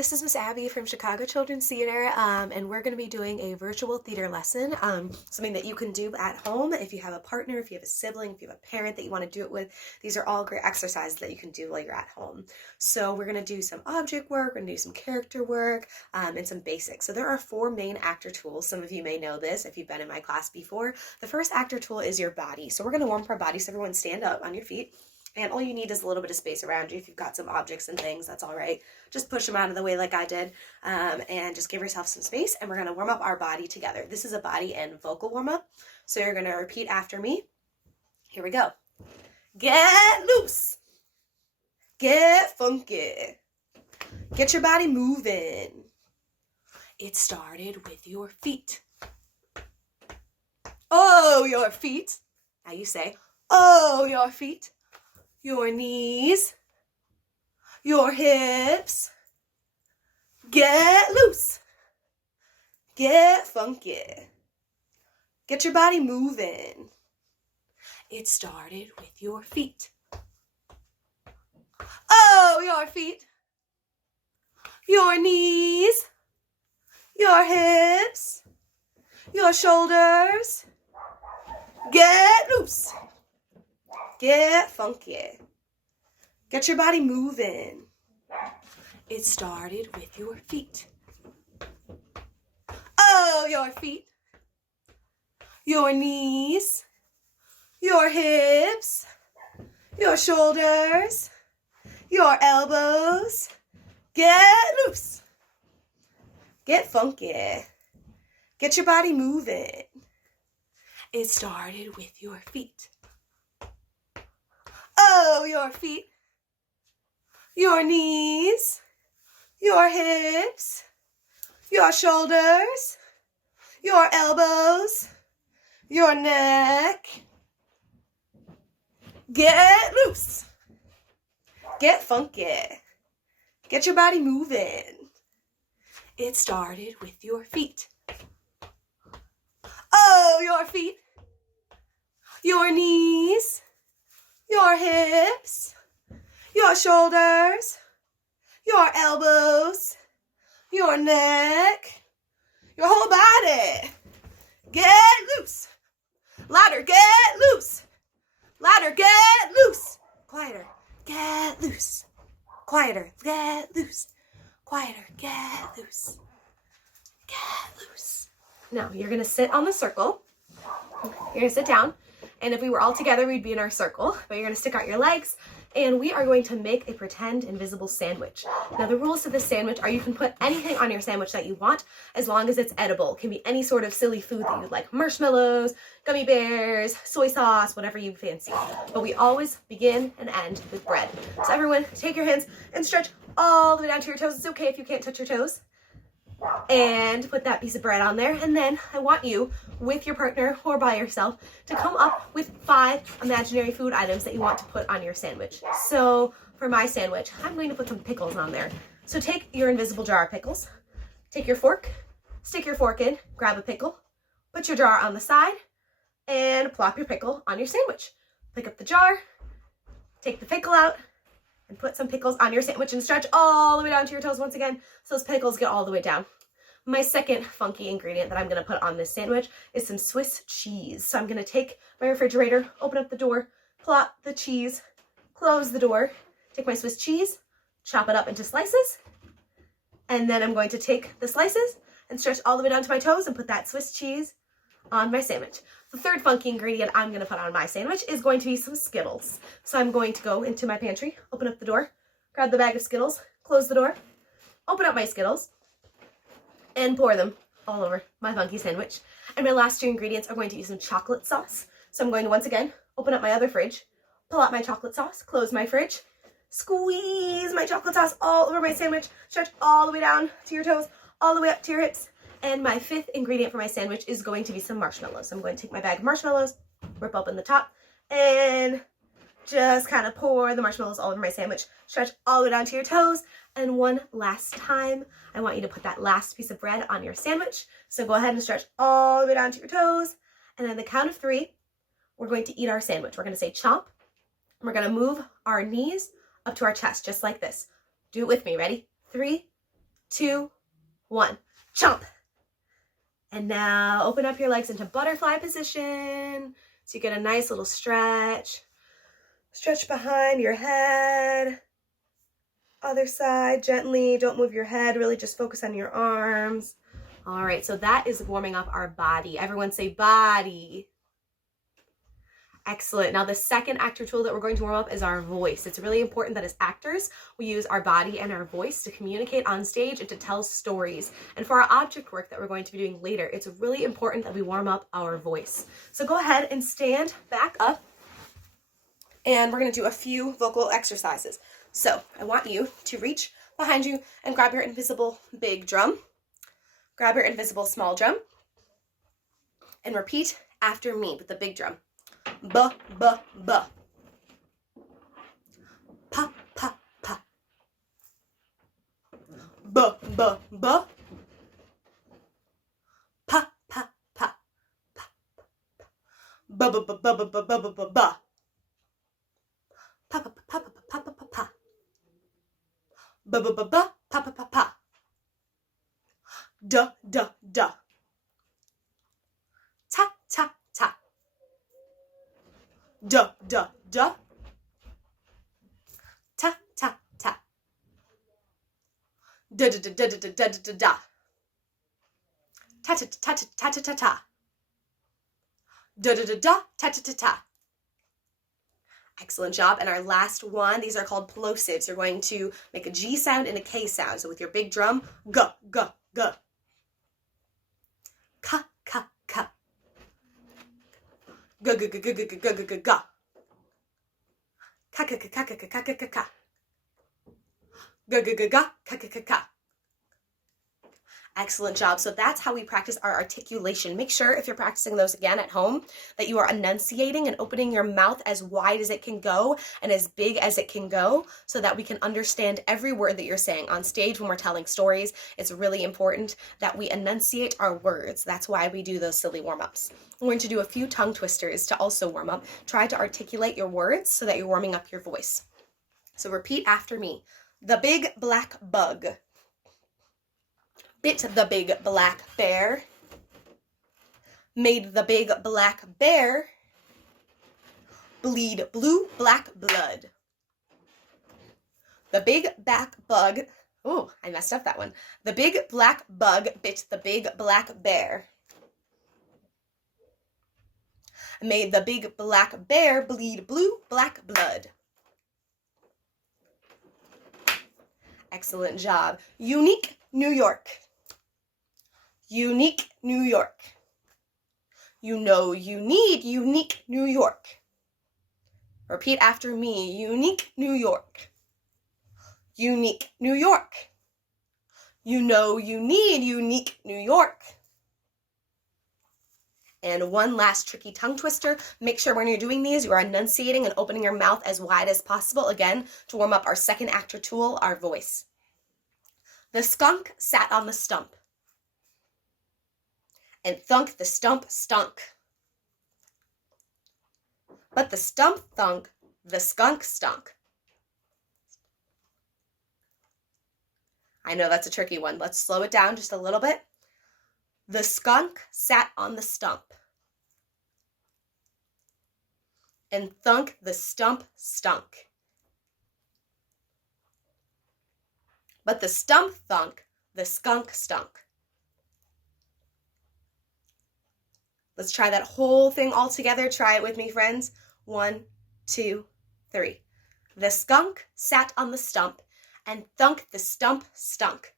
this is Miss Abby from Chicago Children's Theater, and we're going to be doing a virtual theater lesson, something that you can do at home if you have a partner, if you have a sibling, if you have a parent that you want to do it with. These are all great exercises that you can do while you're at home. So we're going to do some object work, we're going to do some character work, and some basics. So there are 4 main actor tools. Some of you may know this if you've been in my class before. The first actor tool is your body. So we're going to warm up our body, so everyone stand up on your feet. And all you need is a little bit of space around you. If you've got some objects and things, that's all right. Just push them out of the way like I did, and just give yourself some space. And we're going to warm up our body together. This is a body and vocal warm up. So you're going to repeat after me. Here we go. Get loose. Get funky. Get your body moving. It started with your feet. Oh, your feet. Now you say, oh, your feet. Your knees, your hips, get loose, get funky, get your body moving. It started with your feet. Oh, your feet, your knees, your hips, your shoulders, get loose. Get funky. Get your body moving. It started with your feet. Oh, your feet. Your knees. Your hips. Your shoulders. Your elbows. Get loose. Get funky. Get your body moving. It started with your feet. Oh, your feet, your knees, your hips, your shoulders, your elbows, your neck. Get loose. Get funky. Get your body moving. It started with your feet. Oh, your feet, your knees, your hips, your shoulders, your elbows, your neck, your whole body. Get loose. Louder, get loose. Louder, get loose. Quieter, get loose. Quieter, get loose. Quieter, get loose. Get loose. Now, you're going to sit on the circle. You're going to sit down. And if we were all together, we'd be in our circle, but you're going to stick out your legs, and we are going to make a pretend invisible sandwich. Now, the rules to this sandwich are you can put anything on your sandwich that you want, as long as it's edible. It can be any sort of silly food that you'd like, marshmallows, gummy bears, soy sauce, whatever you fancy. But we always begin and end with bread. So everyone, take your hands and stretch all the way down to your toes. It's okay if you can't touch your toes. And put that piece of bread on there, and then I want you, with your partner or by yourself, to come up with 5 imaginary food items that you want to put on your sandwich. So for my sandwich, I'm going to put some pickles on there. So take your invisible jar of pickles, take your fork, stick your fork in, grab a pickle, put your jar on the side, and plop your pickle on your sandwich. Pick up the jar, take the pickle out, and put some pickles on your sandwich and stretch all the way down to your toes once again so those pickles get all the way down. My second funky ingredient that I'm going to put on this sandwich is some Swiss cheese. So I'm going to take my refrigerator, open up the door, plop the cheese, close the door, take my Swiss cheese, chop it up into slices, and then I'm going to take the slices and stretch all the way down to my toes and put that Swiss cheese on my sandwich. The third funky ingredient I'm going to put on my sandwich is going to be some Skittles. So I'm going to go into my pantry, open up the door, grab the bag of Skittles, close the door, open up my Skittles, and pour them all over my funky sandwich. And my last 2 ingredients are going to be some chocolate sauce. So I'm going to once again open up my other fridge, pull out my chocolate sauce, close my fridge, squeeze my chocolate sauce all over my sandwich, stretch all the way down to your toes, all the way up to your hips. And my 5th ingredient for my sandwich is going to be some marshmallows. So I'm going to take my bag of marshmallows, rip open the top, and just kind of pour the marshmallows all over my sandwich. Stretch all the way down to your toes. And one last time, I want you to put that last piece of bread on your sandwich. So go ahead and stretch all the way down to your toes. And on the count of 3, we're going to eat our sandwich. We're going to say chomp. And we're going to move our knees up to our chest, just like this. Do it with me. Ready? 3, 2, 1. Jump. And now open up your legs into butterfly position. So you get a nice little stretch. Stretch behind your head. Other side, gently. Don't move your head. Really just focus on your arms. All right, so that is warming up our body. Everyone say body. Excellent. Now the second actor tool that we're going to warm up is our voice. It's really important that as actors, we use our body and our voice to communicate on stage and to tell stories. And for our object work that we're going to be doing later, it's really important that we warm up our voice. So go ahead and stand back up, and we're going to do a few vocal exercises. So I want you to reach behind you and grab your invisible big drum, grab your invisible small drum, and repeat after me with the big drum. Ba, ba, ba. Pa, pa, pa. Ba, ba, ba. Pa, pa, pa. Ba, ba, ba, ba, ba, ba, ba, ba, ba. Pa, pa, pa, pa, pa, pa, pa, pa. Ba, ba, ba, ba, pa, pa, pa, pa. Da, da, da. Ta, ta, ta. Da, da, da. Ta, ta, ta. Da, da, da, da, da, da, da, da, da. Ta, ta, ta, ta, ta, ta, ta, ta. Da, da, da, da, ta, ta, ta, ta. Excellent job. And our last one, these are called plosives. You're going to make a G sound and a K sound. So with your big drum, G, G, G. Ka, ka, ka. G, G, G, G, G, G, G, G, G. Ka, ka, ka, ka, ka, ka, ka, ka, ka. G, G, G, G, ka, ka, ka, ka. Excellent job. So that's how we practice our articulation. Make sure if you're practicing those again at home that you are enunciating and opening your mouth as wide as it can go and as big as it can go so that we can understand every word that you're saying. On stage when we're telling stories, it's really important that we enunciate our words. That's why we do those silly warm-ups. We're going to do a few tongue twisters to also warm up. Try to articulate your words so that you're warming up your voice. So repeat after me. The big black bug bit the big black bear, made the big black bear bleed blue black blood. The big black bug, oh, I messed up that one. The big black bug bit the big black bear, made the big black bear bleed blue black blood. Excellent job. Unique New York. Unique New York. You know you need unique New York. Repeat after me. Unique New York. Unique New York. You know you need unique New York. And one last tricky tongue twister. Make sure when you're doing these, you are enunciating and opening your mouth as wide as possible, again, to warm up our second actor tool, our voice. The skunk sat on the stump, and thunk the stump stunk. But the stump thunk, the skunk stunk. I know that's a tricky one. Let's slow it down just a little bit. The skunk sat on the stump, and thunk the stump stunk. But the stump thunk, the skunk stunk. Let's try that whole thing all together. Try it with me, friends. 1, 2, 3. The skunk sat on the stump, and thunk the stump stunk.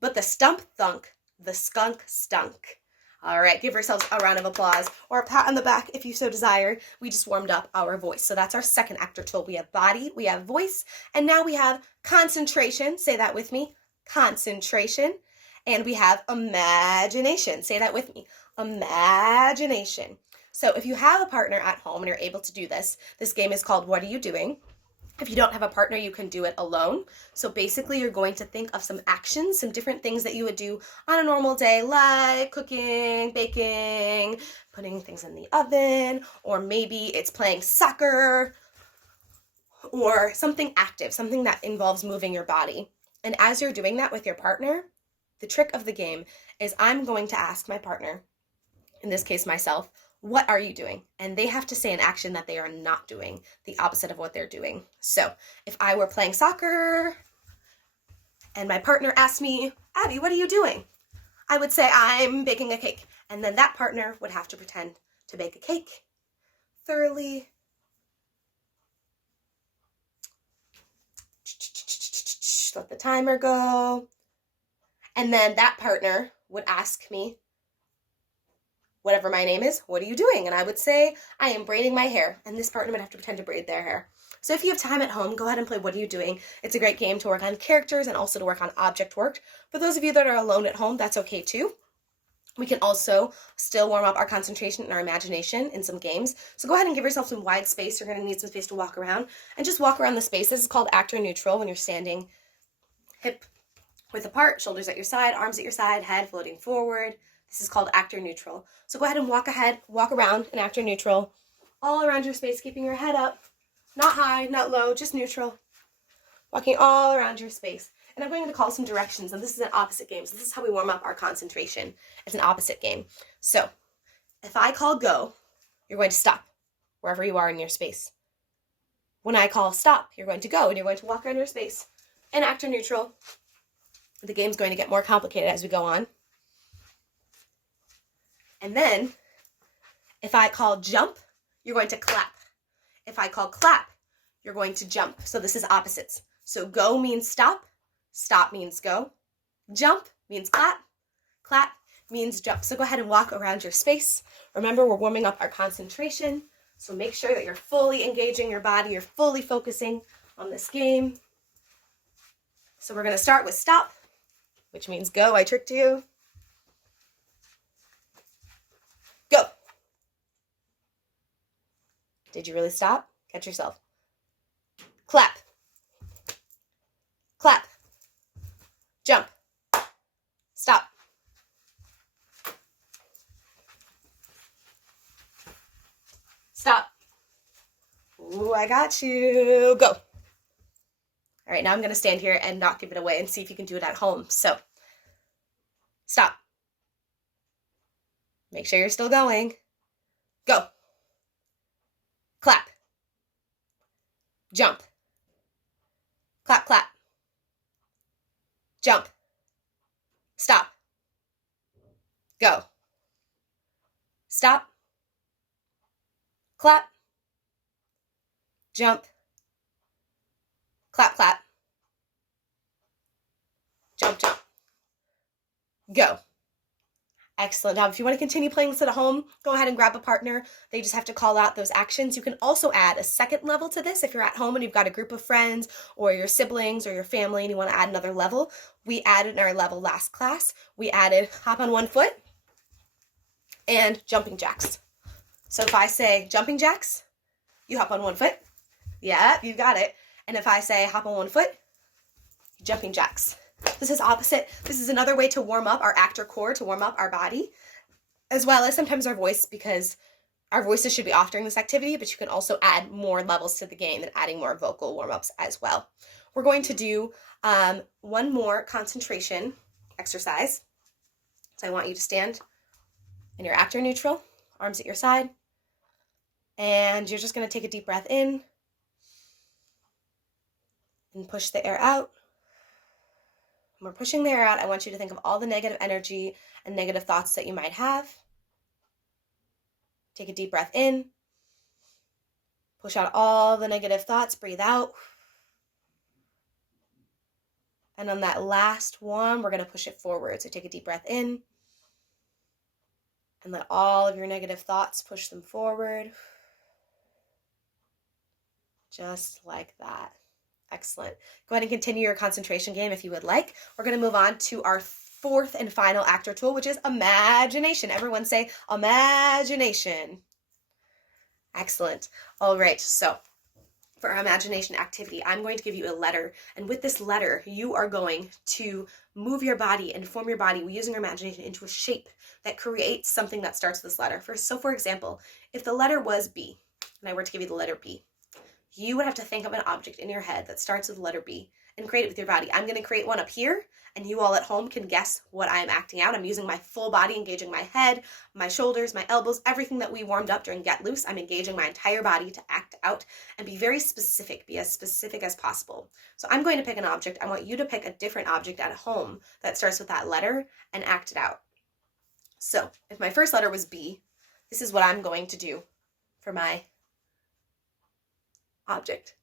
But the stump thunk, the skunk stunk. All right, give yourselves a round of applause or a pat on the back if you so desire. We just warmed up our voice. So that's our second actor tool. We have body, we have voice, and now we have concentration. Say that with me. Concentration. And we have imagination. Say that with me. Imagination. So if you have a partner at home and you're able to do this, this game is called What Are You Doing? If you don't have a partner, you can do it alone. So basically, you're going to think of some actions, some different things that you would do on a normal day, like cooking, baking, putting things in the oven, or maybe it's playing soccer, or something active, something that involves moving your body. And as you're doing that with your partner, the trick of the game is I'm going to ask my partner, in this case myself, what are you doing? And they have to say an action that they are not doing, the opposite of what they're doing. So if I were playing soccer and my partner asked me, Abby, what are you doing? I would say, I'm baking a cake. And then that partner would have to pretend to bake a cake thoroughly. Let the timer go. And then that partner would ask me, whatever my name is, what are you doing? And I would say, I am braiding my hair. And this partner would have to pretend to braid their hair. So if you have time at home, go ahead and play What Are You Doing? It's a great game to work on characters and also to work on object work. For those of you that are alone at home, that's okay too. We can also still warm up our concentration and our imagination in some games. So go ahead and give yourself some wide space. You're going to need some space to walk around. And just walk around the space. This is called actor neutral when you're standing hip width apart, shoulders at your side, arms at your side, head floating forward. This is called actor neutral. So go ahead and walk around in actor neutral, all around your space, keeping your head up. Not high, not low, just neutral. Walking all around your space. And I'm going to call some directions, and this is an opposite game. So this is how we warm up our concentration. It's an opposite game. So if I call go, you're going to stop wherever you are in your space. When I call stop, you're going to go, and you're going to walk around your space. And actor neutral. The game's going to get more complicated as we go on. And then, if I call jump, you're going to clap. If I call clap, you're going to jump. So this is opposites. So go means stop. Stop means go. Jump means clap. Clap means jump. So go ahead and walk around your space. Remember, we're warming up our concentration. So make sure that you're fully engaging your body. You're fully focusing on this game. So we're going to start with stop, which means go. I tricked you. Go. Did you really stop? Catch yourself. Clap. Clap. Jump. Stop. Stop. Ooh, I got you. Go. All right, now I'm going to stand here and not give it away and see if you can do it at home. So, stop. Make sure you're still going. Go. Clap. Jump. Clap, clap. Jump. Stop. Go. Stop. Clap. Jump. Clap, clap. Jump, jump. Go. Excellent. Now, if you want to continue playing this at home, go ahead and grab a partner. They just have to call out those actions. You can also add a second level to this if you're at home and you've got a group of friends or your siblings or your family and you want to add another level. We added in our level last class, we added hop on one foot and jumping jacks. So if I say jumping jacks, you hop on one foot. Yeah, you got it. And if I say hop on one foot, jumping jacks. This is opposite. This is another way to warm up our actor core, to warm up our body, as well as sometimes our voice, because our voices should be off during this activity, but you can also add more levels to the game and adding more vocal warm-ups as well. We're going to do one more concentration exercise. So I want you to stand in your actor neutral, arms at your side, and you're just going to take a deep breath in and push the air out. When we're pushing the air out, I want you to think of all the negative energy and negative thoughts that you might have. Take a deep breath in. Push out all the negative thoughts. Breathe out. And on that last one, we're going to push it forward. So take a deep breath in. And let all of your negative thoughts push them forward. Just like that. Excellent. Go ahead and continue your concentration game if you would like. We're going to move on to our fourth and final actor tool, which is imagination. Everyone say imagination. Excellent. All right. So for our imagination activity, I'm going to give you a letter. And with this letter, you are going to move your body and form your body using your imagination into a shape that creates something that starts with this letter. So for example, if the letter was B, and I were to give you the letter B, you would have to think of an object in your head that starts with the letter B and create it with your body. I'm going to create one up here, and you all at home can guess what I am acting out. I'm using my full body, engaging my head, my shoulders, my elbows, everything that we warmed up during Get Loose. I'm engaging my entire body to act out and be very specific, be as specific as possible. So I'm going to pick an object. I want you to pick a different object at home that starts with that letter and act it out. So if my first letter was B, this is what I'm going to do for my object.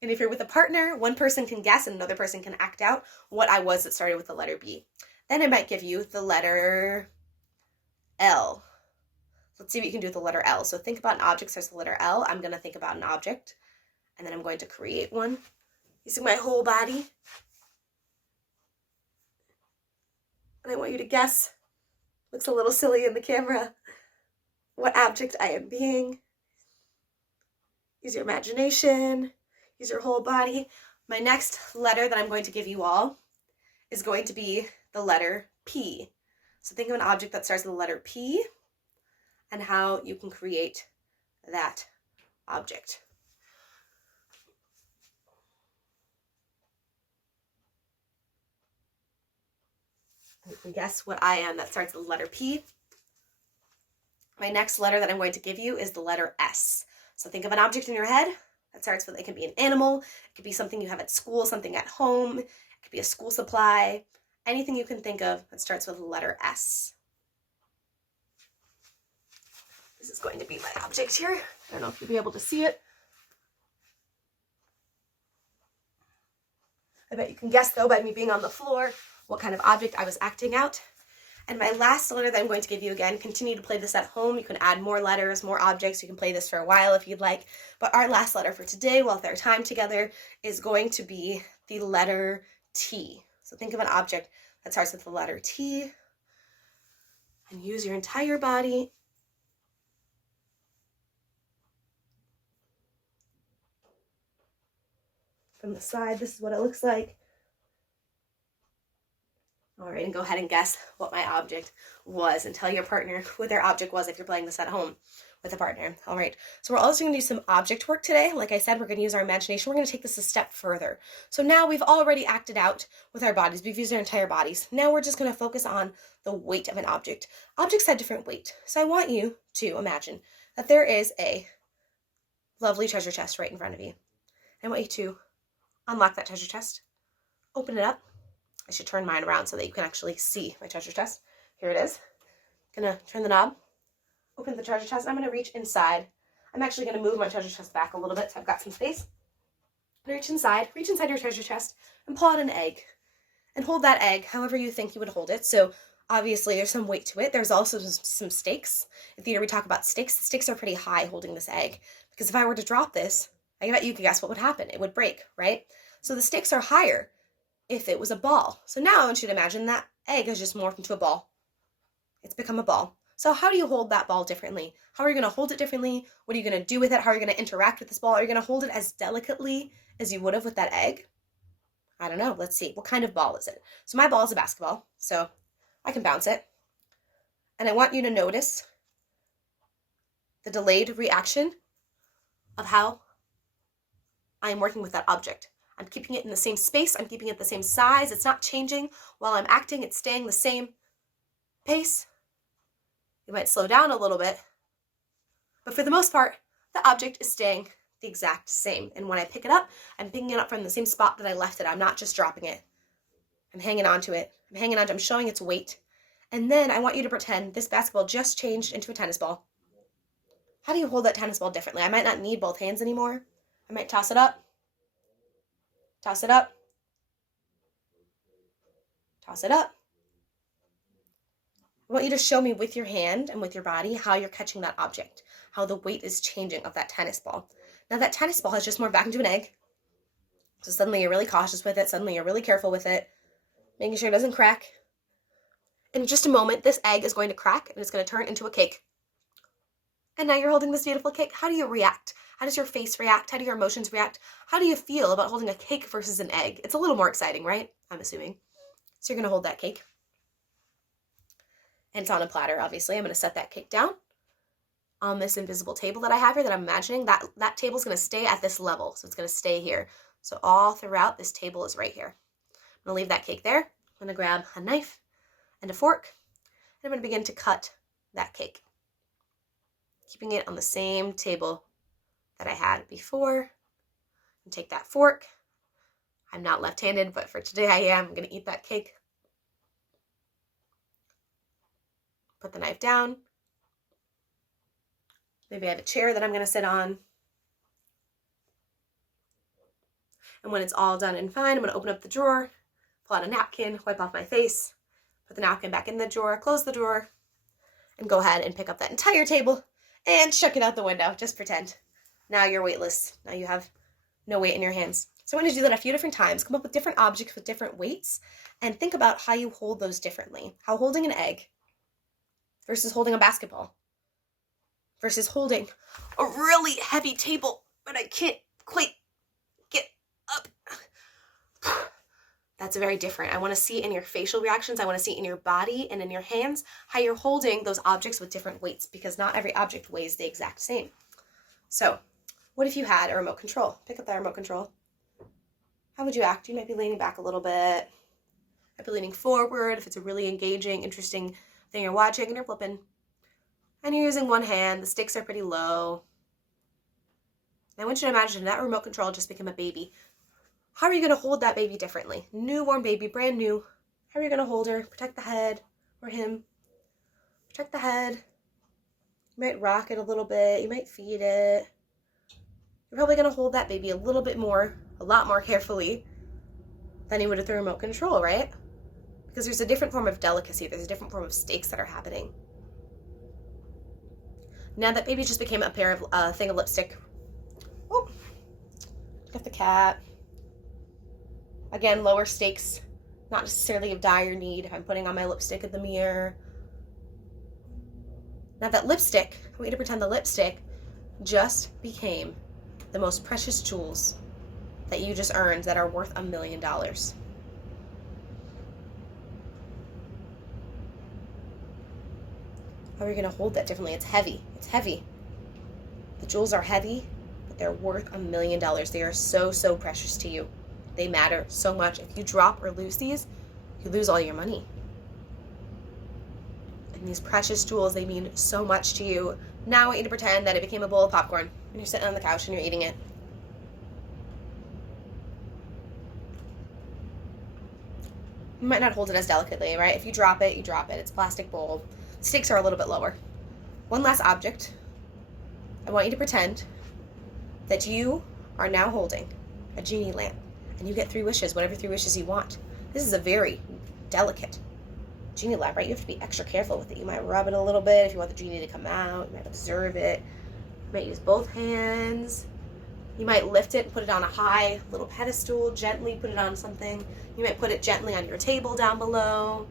And if you're with a partner, one person can guess and another person can act out what I was that started with the letter B. Then I might give you the letter L. Let's see what you can do with the letter L. So think about an object that starts with the letter L. I'm going to think about an object, and then I'm going to create one using my whole body. And I want you to guess, looks a little silly in the camera, what object I am being. Use your imagination. Use your whole body. My next letter that I'm going to give you all is going to be the letter P. So think of an object that starts with the letter P and how you can create that object. You can guess what I am that starts with the letter P. My next letter that I'm going to give you is the letter S. So think of an object in your head that starts with, it can be an animal, it could be something you have at school, something at home, it could be a school supply, anything you can think of that starts with the letter S. This is going to be my object here. I don't know if you'll be able to see it. I bet you can guess, though, by me being on the floor, what kind of object I was acting out. And my last letter that I'm going to give you, again, continue to play this at home. You can add more letters, more objects. You can play this for a while if you'd like. But our last letter for today, while our time together, is going to be the letter T. So think of an object that starts with the letter T. And use your entire body. From the side, this is what it looks like. All right, and go ahead and guess what my object was and tell your partner what their object was if you're playing this at home with a partner. All right, so we're also going to do some object work today. Like I said, we're going to use our imagination. We're going to take this a step further. So now we've already acted out with our bodies. We've used our entire bodies. Now we're just going to focus on the weight of an object. Objects have different weight. So I want you to imagine that there is a lovely treasure chest right in front of you. I want you to unlock that treasure chest, open it up. I should turn mine around so that you can actually see my treasure chest. Here it is. I'm going to turn the knob, open the treasure chest, and I'm going to reach inside. I'm actually going to move my treasure chest back a little bit so I've got some space. Reach inside your treasure chest and pull out an egg. And hold that egg however you think you would hold it. So obviously there's some weight to it. There's also some stakes. In theater we talk about stakes. The stakes are pretty high holding this egg. Because if I were to drop this, I bet you could guess what would happen. It would break, right? So the stakes are higher if it was a ball. So now I want you to imagine that egg has just morphed into a ball. It's become a ball. So how do you hold that ball differently? How are you going to hold it differently? What are you going to do with it? How are you going to interact with this ball? Are you going to hold it as delicately as you would have with that egg? I don't know. Let's see. What kind of ball is it? So my ball is a basketball, so I can bounce it. And I want you to notice the delayed reaction of how I am working with that object. I'm keeping it in the same space. I'm keeping it the same size. It's not changing while I'm acting. It's staying the same pace. You might slow down a little bit. But for the most part, the object is staying the exact same. And when I pick it up, I'm picking it up from the same spot that I left it. I'm not just dropping it. I'm hanging on to it. I'm showing its weight. And then I want you to pretend this basketball just changed into a tennis ball. How do you hold that tennis ball differently? I might not need both hands anymore. I might toss it up. Toss it up. Toss it up. I want you to show me with your hand and with your body how you're catching that object, how the weight is changing of that tennis ball. Now that tennis ball has just morphed back into an egg. So suddenly you're really cautious with it. Suddenly you're really careful with it, making sure it doesn't crack. In just a moment, this egg is going to crack and it's going to turn into a cake. And now you're holding this beautiful cake. How do you react? How does your face react? How do your emotions react? How do you feel about holding a cake versus an egg? It's a little more exciting, right? I'm assuming. So you're going to hold that cake. And it's on a platter, obviously. I'm going to set that cake down. on this invisible table that I have here that I'm imagining, that table's going to stay at this level. So it's going to stay here. So all throughout, this table is right here. I'm going to leave that cake there. I'm going to grab a knife and a fork, and I'm going to begin to cut that cake, keeping it on the same table that I had before. And take that fork. I'm not left-handed, but for today I am. I'm going to eat that cake. Put the knife down. Maybe I have a chair that I'm going to sit on. And when it's all done and fine, I'm going to open up the drawer, pull out a napkin, wipe off my face, put the napkin back in the drawer, close the drawer, and go ahead and pick up that entire table and chuck it out the window. Just pretend. Now you're weightless. Now you have no weight in your hands. So I want you to do that a few different times. Come up with different objects with different weights and think about how you hold those differently. How holding an egg versus holding a basketball versus holding a really heavy table, but I can't quite get up. That's very different. I want to see in your facial reactions, I want to see in your body and in your hands how you're holding those objects with different weights, because not every object weighs the exact same. So what if you had a remote control? Pick up that remote control. How would you act? You might be leaning back a little bit. Might be leaning forward if it's a really engaging, interesting thing you're watching and you're flipping. And you're using one hand. The stakes are pretty low. And I want you to imagine that remote control just became a baby. How are you going to hold that baby differently? Newborn baby, brand new. How are you going to hold her? Protect the head, or him. Protect the head. You might rock it a little bit. You might feed it. You're probably going to hold that baby a little bit more, a lot more carefully than you would with the remote control, right? Because there's a different form of delicacy. There's a different form of stakes that are happening. Now that baby just became a thing of lipstick. Oh, got the cat. Again, lower stakes, not necessarily of dire need. If I'm putting on my lipstick in the mirror. Now that lipstick, I want you to pretend the lipstick just became the most precious jewels that you just earned that are worth $1 million. How are you going to hold that differently? It's heavy. It's heavy. The jewels are heavy, but they're worth $1 million. They are so, so precious to you. They matter so much. If you drop or lose these, you lose all your money. And these precious jewels, they mean so much to you. Now I want you to pretend that it became a bowl of popcorn and you're sitting on the couch and you're eating it. You might not hold it as delicately, right? If you drop it, you drop it. It's a plastic bowl. The stakes are a little bit lower. One last object. I want you to pretend that you are now holding a genie lamp and you get 3 wishes, whatever 3 wishes you want. This is a very delicate genie lamp, right? You have to be extra careful with it. You might rub it a little bit if you want the genie to come out. You might observe it. You might use both hands. You might lift it and put it on a high little pedestal, gently put it on something. You might put it gently on your table down below.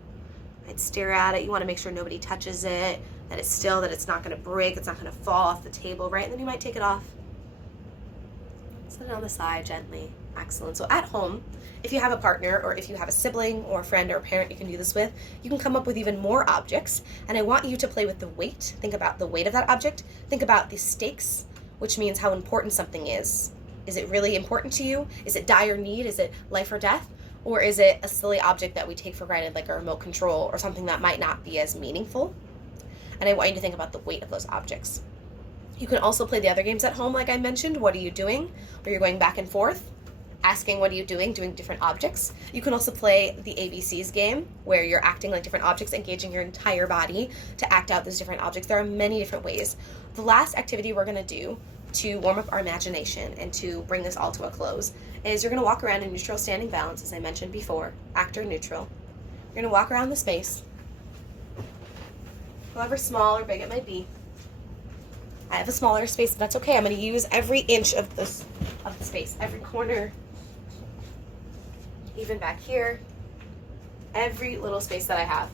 You might stare at it. You want to make sure nobody touches it, that it's still, that it's not going to break, it's not going to fall off the table, right? And then you might take it off. Set it on the side gently. Excellent. So at home, if you have a partner or if you have a sibling or a friend or a parent you can do this with, you can come up with even more objects. And I want you to play with the weight. Think about the weight of that object. Think about the stakes, which means how important something is. Is it really important to you? Is it dire need? Is it life or death? Or is it a silly object that we take for granted, like a remote control or something that might not be as meaningful? And I want you to think about the weight of those objects. You can also play the other games at home, like I mentioned. What are you doing? Where you're going back and forth, asking what are you doing different objects. You can also play the ABCs game, where you're acting like different objects, engaging your entire body to act out those different objects. There are many different ways. The last activity we're going to do to warm up our imagination and to bring this all to a close is you're going to walk around in neutral standing balance, as I mentioned before, actor neutral. You're going to walk around the space, however small or big it might be. I have a smaller space, but that's okay. I'm going to use every inch of the space, every corner, even back here, every little space that I have.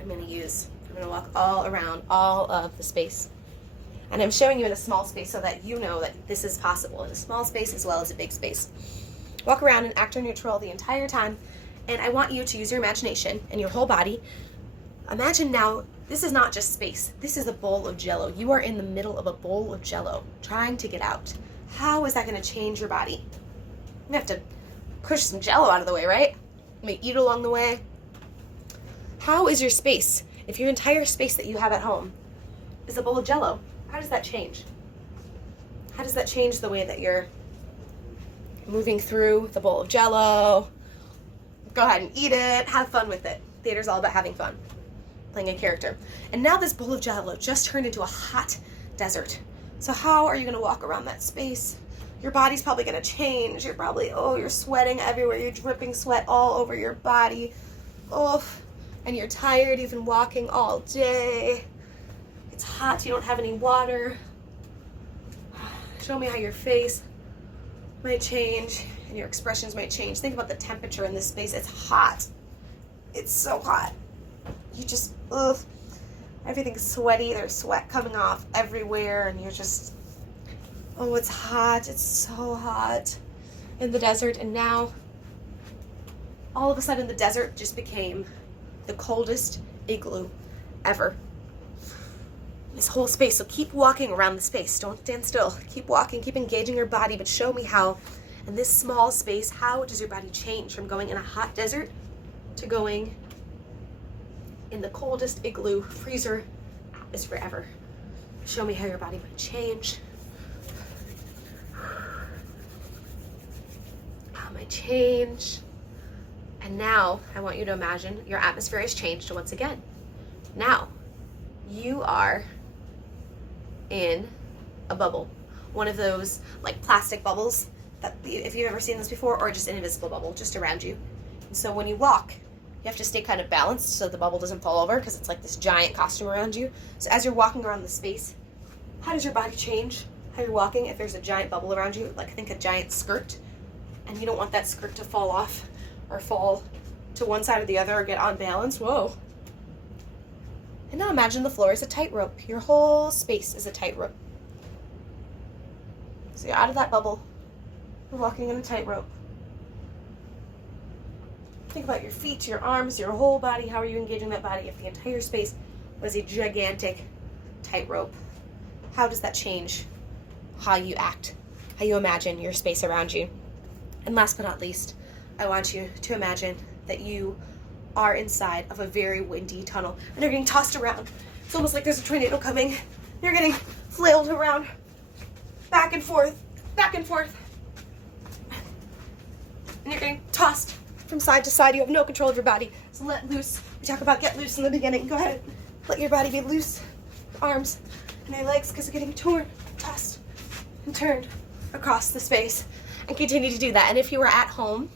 I'm going to walk all around all of the space. And I'm showing you in a small space so that you know that this is possible in a small space as well as a big space. Walk around in actor neutral the entire time, and I want you to use your imagination and your whole body. Imagine now This is not just space. This is a bowl of Jell-O. You are in the middle of a bowl of Jell-O trying to get out. How is that going to change your body? You have to push some Jell-O out of the way, right? You may eat along the way. How is your space? If your entire space that you have at home is a bowl of Jell-O, how does that change? How does that change the way that you're moving through the bowl of Jell-O? Go ahead and eat it. Have fun with it. Theater's all about having fun, playing a character. And now this bowl of Jell-O just turned into a hot desert. So how are you going to walk around that space? Your body's probably going to change. You're probably, you're sweating everywhere. You're dripping sweat all over your body. And you're tired. You've been walking all day. It's hot. You don't have any water. Show me how your face might change and your expressions might change. Think about the temperature in this space. It's hot. It's so hot. You just, everything's sweaty. There's sweat coming off everywhere, and you're just, it's hot. It's so hot in the desert. And now, all of a sudden, the desert just became the coldest igloo ever. This whole space. So keep walking around the space. Don't stand still. Keep walking. Keep engaging your body. But show me how, in this small space, how does your body change from going in a hot desert to going in the coldest igloo freezer is forever. Show me how your body might change. How it might change. And now I want you to imagine your atmosphere has changed once again. Now you are in a bubble. One of those like plastic bubbles that, if you've ever seen this before, or just an invisible bubble just around you. And so when you walk, you have to stay kind of balanced so the bubble doesn't fall over, because it's like this giant costume around you. So as you're walking around the space, how does your body change? How you're walking, if there's a giant bubble around you, like think a giant skirt, and you don't want that skirt to fall off or fall to one side or the other or get unbalanced. Whoa. And now imagine the floor is a tightrope. Your whole space is a tightrope. So you're out of that bubble. You're walking in a tightrope. Think about your feet, your arms, your whole body. How are you engaging that body if the entire space was a gigantic tightrope? How does that change how you act, how you imagine your space around you? And last but not least, I want you to imagine that you are inside of a very windy tunnel and you're getting tossed around. It's almost like there's a tornado coming. You're getting flailed around, back and forth, back and forth. And you're getting tossed from side to side. You have no control of your body. So let loose. We talk about get loose in the beginning. Go ahead. Let your body be loose. Your arms and your legs, because you're getting torn, tossed, and turned across the space. And continue to do that. And if you were at home,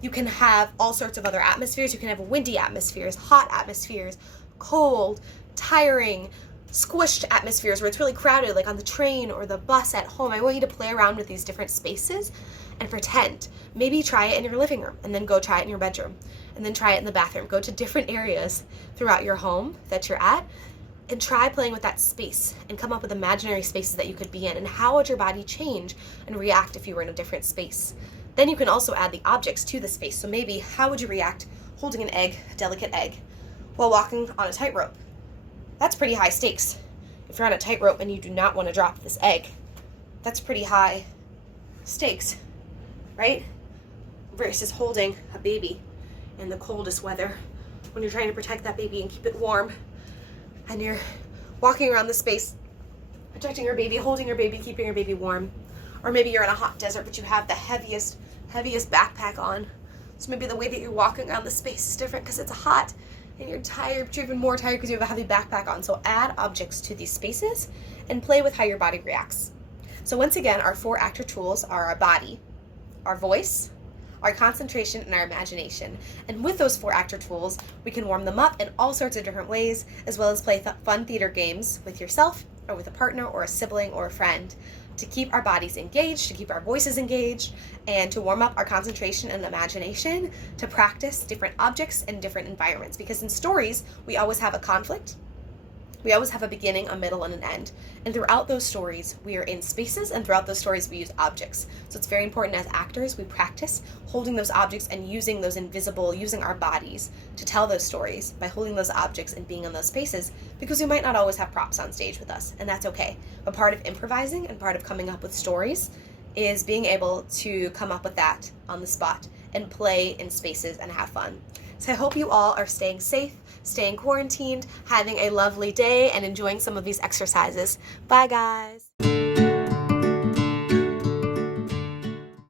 you can have all sorts of other atmospheres. You can have windy atmospheres, hot atmospheres, cold, tiring, squished atmospheres where it's really crowded, like on the train or the bus at home. I want you to play around with these different spaces and pretend. Maybe try it in your living room, and then go try it in your bedroom, and then try it in the bathroom. Go to different areas throughout your home that you're at and try playing with that space and come up with imaginary spaces that you could be in, and how would your body change and react if you were in a different space. Then you can also add the objects to the space. So maybe how would you react holding an egg, a delicate egg, while walking on a tightrope? That's pretty high stakes. If you're on a tightrope and you do not want to drop this egg, that's pretty high stakes, right? Versus holding a baby in the coldest weather when you're trying to protect that baby and keep it warm, and you're walking around the space, protecting your baby, holding your baby, keeping your baby warm. Or maybe you're in a hot desert, but you have the heaviest backpack on. So maybe the way that you're walking around the space is different because it's hot and you're tired, but you're even more tired because you have a heavy backpack on. So add objects to these spaces and play with how your body reacts. So once again, our 4 actor tools are our body, our voice, our concentration, and our imagination. And with those 4 actor tools, we can warm them up in all sorts of different ways, as well as play fun theater games with yourself or with a partner or a sibling or a friend, to keep our bodies engaged, to keep our voices engaged, and to warm up our concentration and imagination, to practice different objects and different environments. Because in stories, we always have a conflict. We always have a beginning, a middle, and an end. And throughout those stories, we are in spaces, and throughout those stories, we use objects. So it's very important as actors, we practice holding those objects and using those using our bodies to tell those stories by holding those objects and being in those spaces, because we might not always have props on stage with us, and that's okay. But part of improvising and part of coming up with stories is being able to come up with that on the spot and play in spaces and have fun. So I hope you all are staying safe, staying quarantined, having a lovely day, and enjoying some of these exercises. Bye, guys.